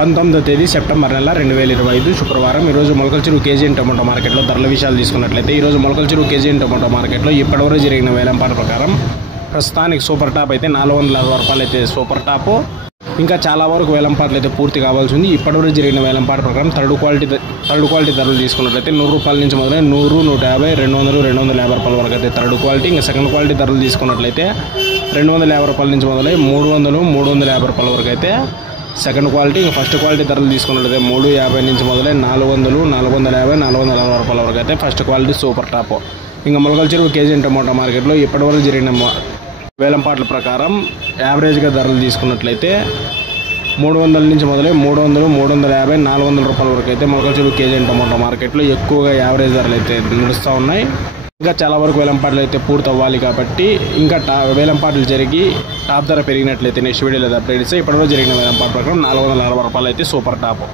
19వ తేదీ సెప్టెంబర్ నెల 2025 శుక్రవారం. ఈరోజు మొలకల చెరువు కేజీ టొమాటో మార్కెట్లో ధరల విషయాలు తీసుకున్నట్లయితే ఈరోజు మొలకల చెరువు కేజీ టొమాటో మార్కెట్లో ఇప్పటివరకు జరిగిన వేలంపాట ప్రకారం ప్రస్తుతానికి సూపర్ టాప్ అయితే 460 రూపాయలు అయితే సూపర్ టాపు. ఇంకా చాలా వరకు వేలంపాట్లు అయితే పూర్తి కావాల్సి ఉంది. ఇప్పటివరకు జరిగిన వేలంపాట ప్రకారం థర్డ్ క్వాలిటీ ధరలు తీసుకున్నట్లయితే 100 రూపాయల నుంచి మొదలై 100, 150, 200, 250 రూపాయల వరకు అయితే థర్డ్ క్వాలిటీ. ఇంకా సెకండ్ క్వాలిటీ ధరలు తీసుకున్నట్లయితే 250 రూపాయల నుంచి మొదలై 300, 350 రూపాయల వరకు అయితే సెకండ్ క్వాలిటీ. ఇంకా ఫస్ట్ క్వాలిటీ ధరలు తీసుకున్నట్లయితే 350 నుంచి మొదలై 400, 450, 440 రూపాయల వరకు అయితే ఫస్ట్ క్వాలిటీ సూపర్ టాప్. ఇంకా మొలకల చెరువు కేజీ టొమాటో మార్కెట్లో ఇప్పటివరకు జరిగిన వేలంపాట్ల ప్రకారం యావరేజ్గా ధరలు తీసుకున్నట్లయితే 300 నుంచి మొదలై 300, 350, 400 రూపాయల వరకు అయితే మొలకల చెరువు కేజీ టొమాటో మార్కెట్లో ఎక్కువగా యావరేజ్ ధరలు అయితే నడుస్తూ ఉన్నాయి. ఇంకా చాలా వరకు వేలంపాట్లు అయితే పూర్తి అవ్వాలి కాబట్టి ఇంకా వేలంపాట్లు జరిగి టాప్ ధర పెరిగినట్లయితే నెక్స్ట్ వీడియోలో అప్డేట్ ఇస్తే ఇప్పటివరకు జరిగిన వేలంపాట ప్రకారం 460 రూపాయలు అయితే సూపర్ టాప్.